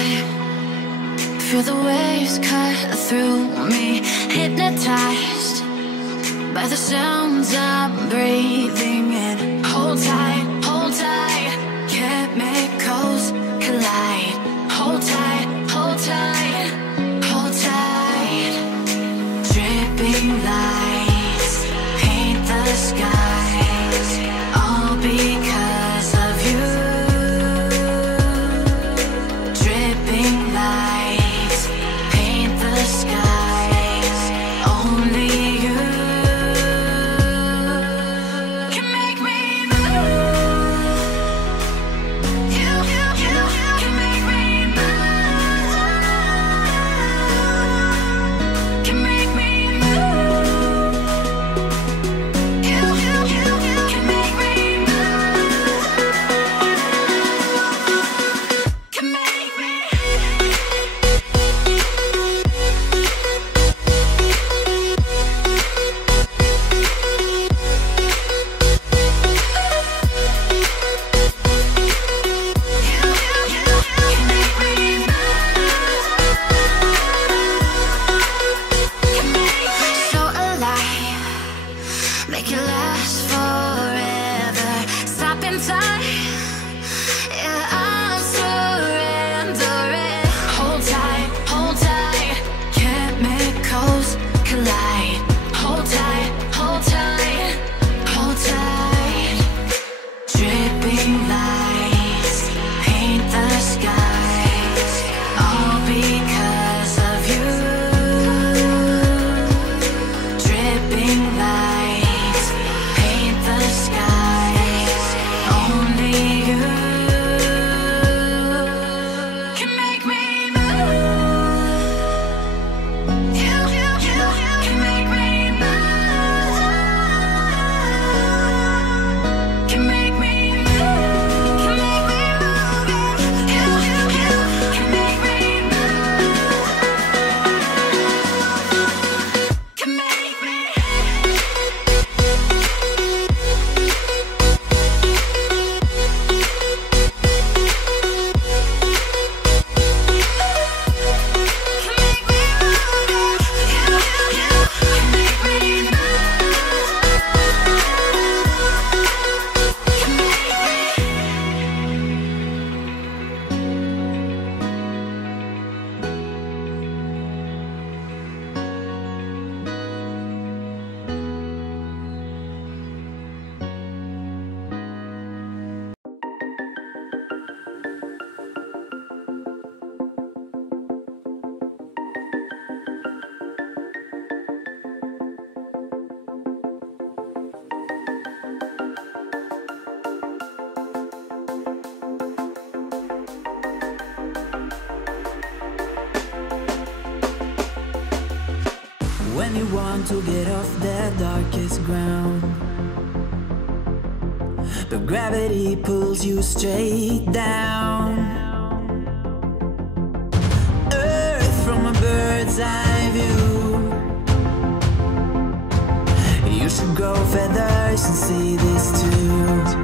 high, feel the waves cut through me, hypnotized by the sounds I'm breathing in. Hold tight, chemicals collide. Hold tight, hold tight, hold tight. Dripping lights paint the skies, all because of you. Dripping lights paint the skies, only you can make me move. You can make me move. Can make me move. You can make me move. Can make me. So alive, make it last forever. Stop in time, yeah, I'm surrendering. Hold tight, chemicals collide. Hold tight, hold tight, hold tight. Dripping lights paint the skies, all because of you. Dripping lights paint the skies, only you can make me move. You can make me move. Can make me move. Can make me move. You can make me move. Can make me. When you want to get off the darkest ground, but gravity pulls you straight down. Earth from a bird's eye view. You should grow feathers and see this too.